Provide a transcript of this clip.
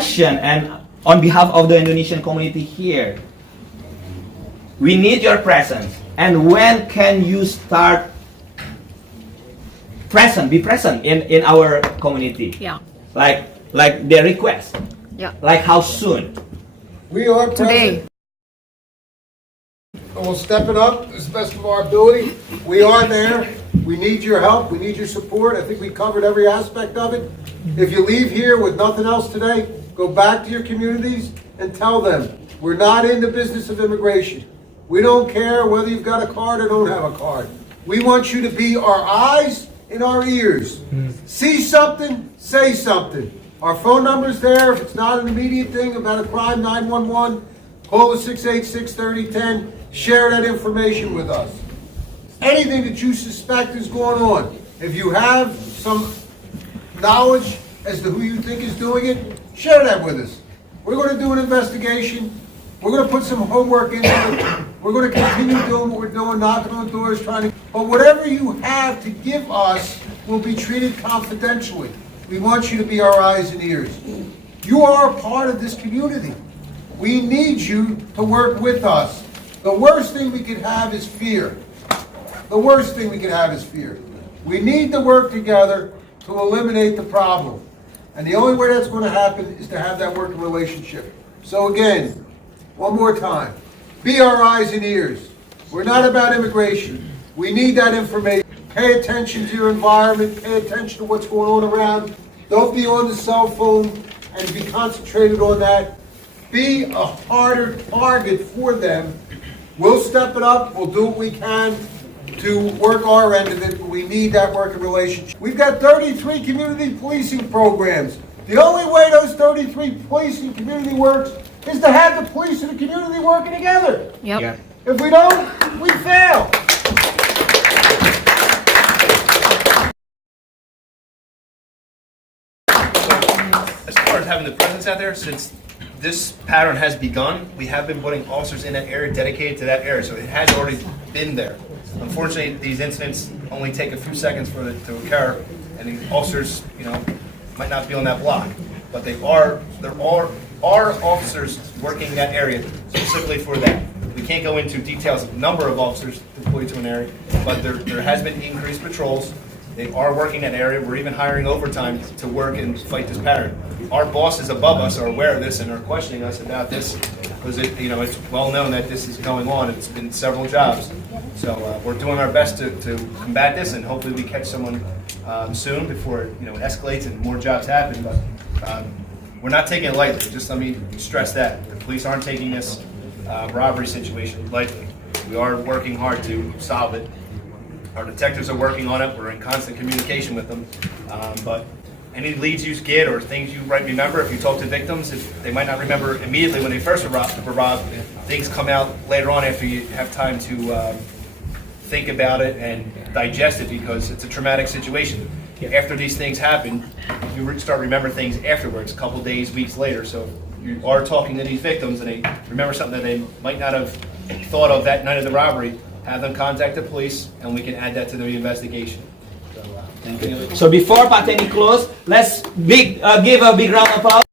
question, and on behalf of the Indonesian community here, we need your presence. And when can you start be present in our community? Yeah. Like their request. Yeah. Like how soon? We are Today. present. And we'll step it up as best of our ability. We are there. We need your help. We need your support. I think we covered every aspect of it. If you leave here with nothing else today, go back to your communities and tell them we're not in the business of immigration. We don't care whether you've got a card or don't have a card. We want you to be our eyes and our ears. See something, say something. Our phone number's there. If it's not an immediate thing about a crime, 911, call the 686-3010. Share that information with us. Anything that you suspect is going on, if you have some knowledge as to who you think is doing it, share that with us. We're going to do an investigation. We're going to put some homework into it. We're going to continue doing what we're doing, knocking on doors, trying to... But whatever you have to give us will be treated confidentially. We want you to be our eyes and ears. You are a part of this community. We need you to work with us. The worst thing we could have is fear. The worst thing we could have is fear. We need to work together to eliminate the problem. And the only way that's going to happen is to have that working relationship. So again, one more time, be our eyes and ears. We're not about immigration. We need that information. Pay attention to your environment. Pay attention to what's going on around. Don't be on the cell phone and be concentrated on that. Be a harder target for them. We'll step it up. We'll do what we can to work our end of it. We need that working relationship. We've got 33 community policing programs. The only way those 33 policing community works is to have the police and the community working together. Yep. Yeah. If we don't, we fail. As far as having the presence out there, since this pattern has begun, we have been putting officers in that area dedicated to that area, so it has already been there. Unfortunately, these incidents only take a few seconds for it to occur, and the officers, might not be on that block, but there are officers working in that area specifically for that. We can't go into details of number of officers deployed to an area, but there has been increased patrols. They are working that area. We're even hiring overtime to work and fight this pattern. Our bosses above us are aware of this and are questioning us about this because it's well known that this is going on. It's been several jobs. So we're doing our best to combat this, and hopefully we catch someone soon before it escalates and more jobs happen. But we're not taking it lightly. Just let me stress that. The police aren't taking this robbery situation lightly. We are working hard to solve it. Our detectives are working on it. We're in constant communication with them. But any leads you get or things you might remember, if you talk to victims, if they might not remember immediately when they first were robbed, things come out later on after you have time to think about it and digest it because it's a traumatic situation. After these things happen, you start remembering things afterwards, a couple days, weeks later. So you are talking to these victims and they remember something that they might not have thought of that night of the robbery. Have them contact the police, and we can add that to the investigation. So before Pak Teni close, let's give a big round of applause.